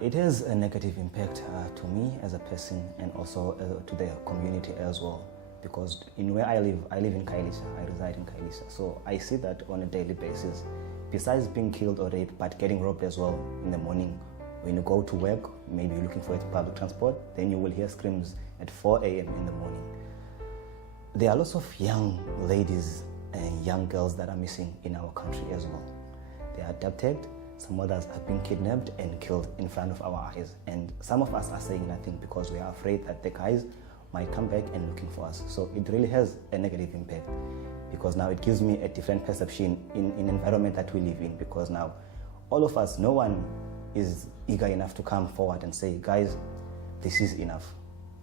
It has a negative impact to me as a person and also to the community as well. Because in where I live in Khayelitsha, I reside in Khayelitsha. So I see that on a daily basis. Besides being killed or raped, but getting robbed as well in the morning. When you go to work, maybe you're looking for public transport, then you will hear screams at 4 a.m. in the morning. There are lots of young ladies and young girls that are missing in our country as well. They are abducted, some others have been kidnapped and killed in front of our eyes. And some of us are saying nothing because we are afraid that the guys might come back and looking for us. So it really has a negative impact because now it gives me a different perception in an environment that we live in, because now all of us, no one is eager enough to come forward and say, guys, this is enough.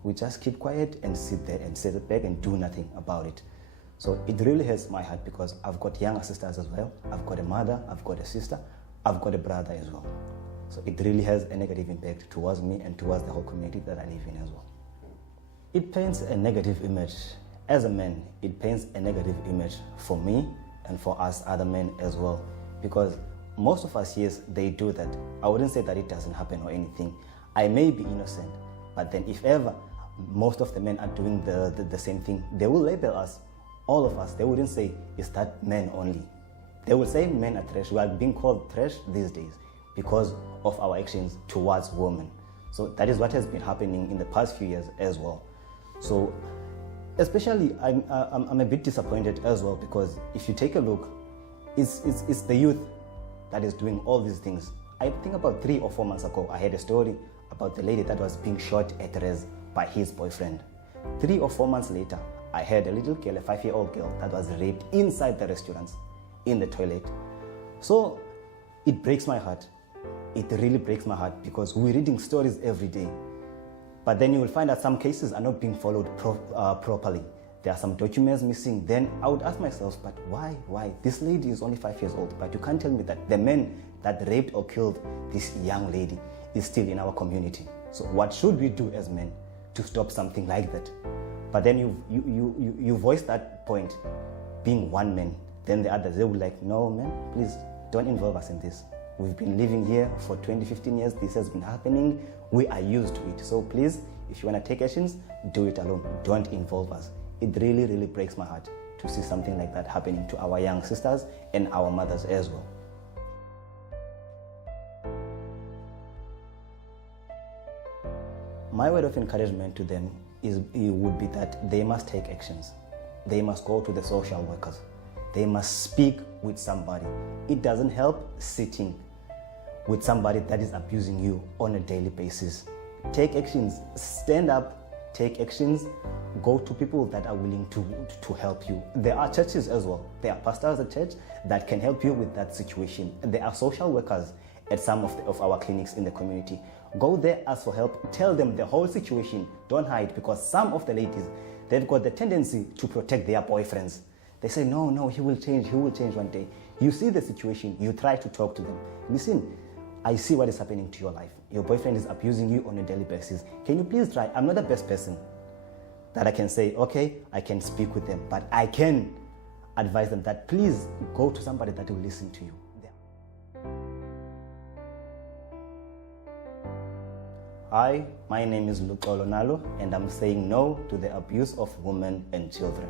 We just keep quiet and sit there and sit back and do nothing about it. So it really hurts my heart because I've got younger sisters as well. I've got a mother, I've got a sister, I've got a brother as well. So it really has a negative impact towards me and towards the whole community that I live in as well. It paints a negative image. As a man, it paints a negative image for me and for us other men as well. Because most of us, yes, they do that. I wouldn't say that it doesn't happen or anything. I may be innocent, but then if ever most of the men are doing the same thing, they will label us, all of us. They wouldn't say, it's that men only. They will say men are trash. We are being called trash these days because of our actions towards women. So that is what has been happening in the past few years as well. So especially I'm a bit disappointed as well, because if you take a look, it's the youth that is doing all these things. I think about 3 or 4 months ago, I had a story about the lady that was being shot at res by his boyfriend. 3 or 4 months later, I had a little girl, a 5-year-old girl, that was raped inside the restaurants, in the toilet. So it breaks my heart. It really breaks my heart because we're reading stories every day. But then you will find that some cases are not being followed properly. There are some documents missing. Then I would ask myself, but why? Why? This lady is only 5 years old, but you can't tell me that the man that raped or killed this young lady is still in our community. So what should we do as men to stop something like that? But then you voice that point, being one man. Then the others, they will like, no man, please don't involve us in this. We've been living here for 20, 15 years. This has been happening. We are used to it. So please, if you want to take actions, do it alone. Don't involve us. It really, really breaks my heart to see something like that happening to our young sisters and our mothers as well. My word of encouragement to them would be that they must take actions. They must go to the social workers. They must speak with somebody. It doesn't help sitting with somebody that is abusing you on a daily basis. Take actions, stand up, take actions, go to people that are willing to help you. There are churches as well. There are pastors at church that can help you with that situation. There are social workers at some of our clinics in the community. Go there, ask for help, tell them the whole situation. Don't hide, because some of the ladies, they've got the tendency to protect their boyfriends. They say, no, he will change one day. You see the situation, you try to talk to them. Listen, I see what is happening to your life. Your boyfriend is abusing you on a daily basis. Can you please try? I'm not the best person that I can say, okay, I can speak with them, but I can advise them that please go to somebody that will listen to you. Hi, my name is Luxolo Nalo, and I'm saying no to the abuse of women and children.